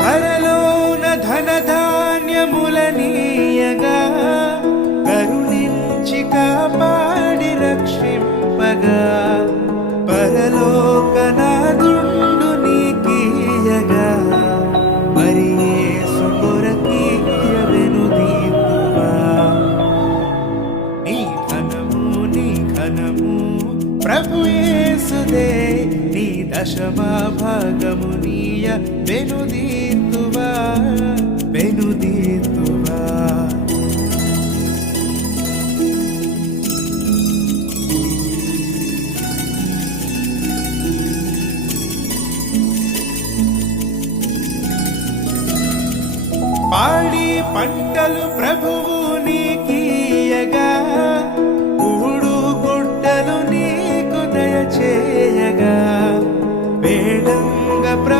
ధరలోన ధనధాన్యములనీయగా కరుణించి కాపాడి రక్షింపగా పరలోకనాథుండు నీకీయగా మరి యేసు కొరకీయ వెనుదీతువా నీ ఘనము ప్రభు యేసుదే నీ దశమా భాగమునీయ వెనుదీతువా వెనుదీతువా పాడి పంటలు ప్రభువు నీకీయగా కూడు గుడ్డలు నీకు దయచేయగా వేడంగ